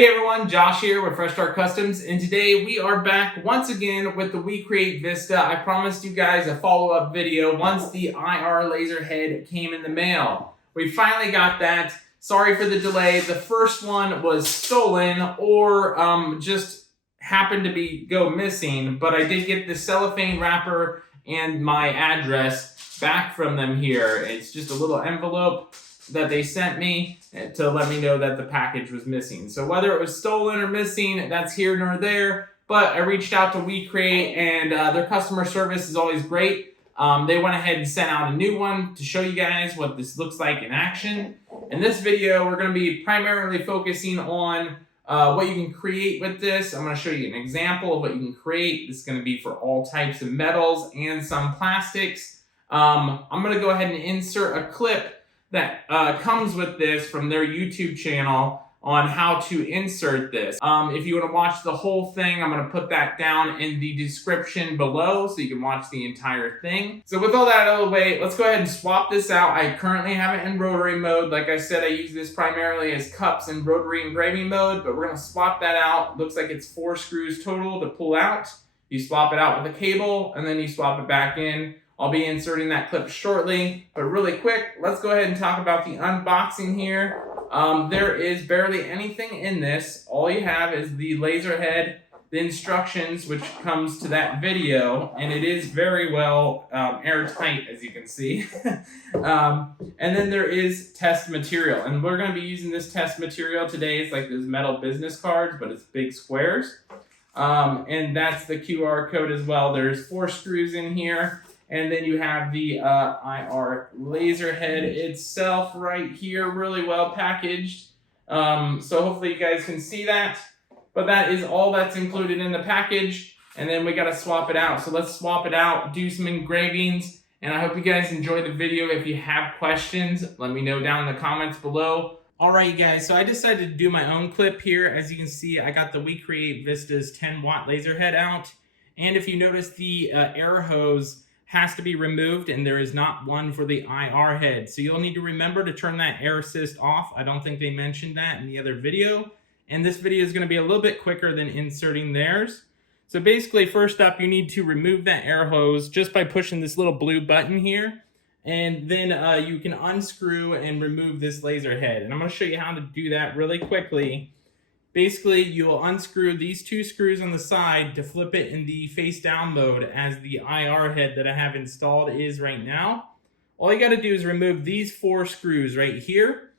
Hey everyone, Josh here with Fresh Start Customs, and today we are back once again with the WeCreat Vista. I promised you guys a follow-up video once the IR laser head came in the mail. We finally got that. Sorry for the delay. The first one was stolen or just happened to go missing, but I did get the cellophane wrapper and my address back from them here. It's just a little envelope that they sent me to let me know that the package was missing. So whether it was stolen or missing, that's here nor there, but I reached out to WeCreat and their customer service is always great. They went ahead and sent out a new one to show you guys what this looks like in action. In this video, we're gonna be primarily focusing on what you can create with this. I'm gonna show you an example of what you can create. This is gonna be for all types of metals and some plastics. I'm gonna go ahead and insert a clip that comes with this from their YouTube channel on how to insert this. If you want to watch the whole thing, I'm going to put that down in the description below so you can watch the entire thing. So with all that out of the way, let's go ahead and swap this out. I currently have it in rotary mode. Like I said, I use this primarily as cups in rotary engraving mode, but we're going to swap that out. Looks like it's 4 screws total to pull out. You swap it out with a cable and then you swap it back in. I'll be inserting that clip shortly, but really quick, let's go ahead and talk about the unboxing here. There is barely anything in this. All you have is the laser head, the instructions, which comes to that video, and it is very well airtight, as you can see. And then there is test material, and we're going to be using this test material today. It's like those metal business cards, but it's big squares. And that's the QR code as well. There's 4 screws in here. And then you have the IR laser head itself right here, really well packaged. So hopefully you guys can see that. But that is all that's included in the package. And then we got to swap it out. So let's swap it out, do some engravings. And I hope you guys enjoy the video. If you have questions, let me know down in the comments below. All right, guys, so I decided to do my own clip here. As you can see, I got the WeCreat Vista's 10-watt laser head out. And if you notice, the air hose has to be removed, and there is not one for the IR head. So you'll need to remember to turn that air assist off. I don't think they mentioned that in the other video. And this video is going to be a little bit quicker than inserting theirs. So basically, first up, you need to remove that air hose just by pushing this little blue button here. And then you can unscrew and remove this laser head. And I'm going to show you how to do that really quickly. Basically, you'll unscrew these 2 screws on the side to flip it in the face down mode as the IR head that I have installed is right now. All you got to do is remove these 4 screws right here,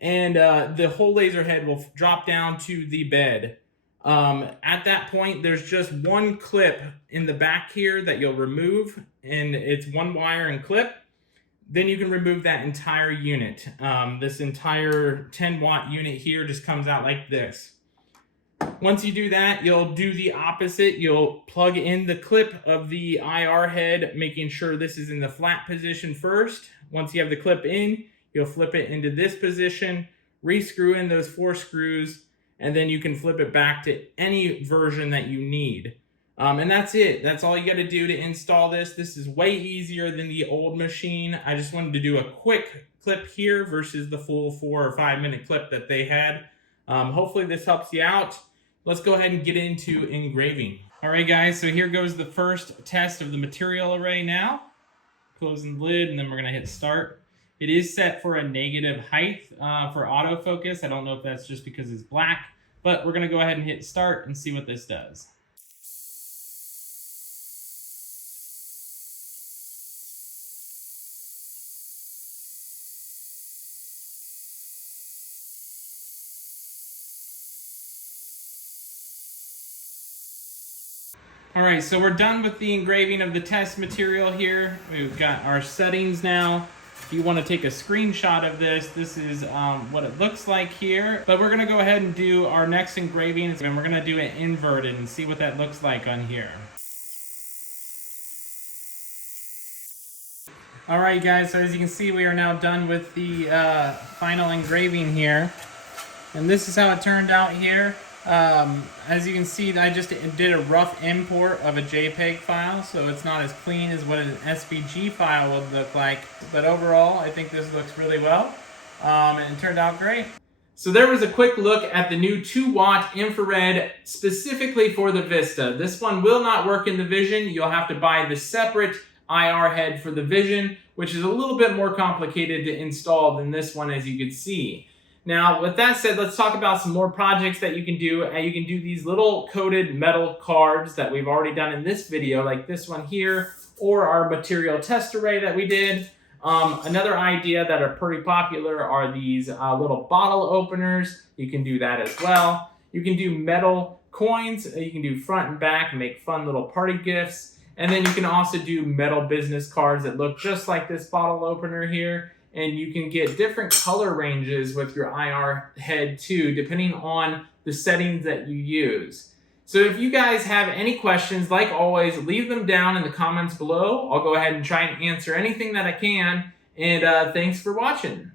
and the whole laser head will drop down to the bed. At that point, there's just 1 clip in the back here that you'll remove, and it's 1 wire and clip. Then you can remove that entire unit. This entire 10-watt unit here just comes out like this. Once you do that, you'll do the opposite. You'll plug in the clip of the IR head, making sure this is in the flat position first. Once you have the clip in, you'll flip it into this position, re-screw in those 4 screws, and then you can flip it back to any version that you need. And that's it. That's all you got to do to install this. This is way easier than the old machine. I just wanted to do a quick clip here versus the full 4 or 5 minute clip that they had. Hopefully this helps you out. Let's go ahead and get into engraving. All right, guys, so here goes the first test of the material array now. Closing the lid, and then we're going to hit start. It is set for a negative height for autofocus. I don't know if that's just because it's black, but we're going to go ahead and hit start and see what this does. All right, so we're done with the engraving of the test material here. We've got our settings now. If you want to take a screenshot of this, this is what it looks like here. But we're going to go ahead and do our next engraving, and we're going to do it inverted and see what that looks like on here. All right, guys, so as you can see, we are now done with the final engraving here. And this is how it turned out here. As you can see, I just did a rough import of a JPEG file, so it's not as clean as what an SVG file would look like. But overall, I think this looks really well, and it turned out great. So there was a quick look at the new 2-watt infrared specifically for the Vista. This one will not work in the Vision. You'll have to buy the separate IR head for the Vision, which is a little bit more complicated to install than this one, as you can see. Now, with that said, let's talk about some more projects that you can do. You can do these little coated metal cards that we've already done in this video, like this one here, or our material test array that we did. Another idea that are pretty popular are these little bottle openers. You can do that as well. You can do metal coins. You can do front and back and make fun little party gifts. And then you can also do metal business cards that look just like this bottle opener here. And you can get different color ranges with your IR head too, depending on the settings that you use. So if you guys have any questions, like always, leave them down in the comments below. I'll go ahead and try and answer anything that I can. And thanks for watching.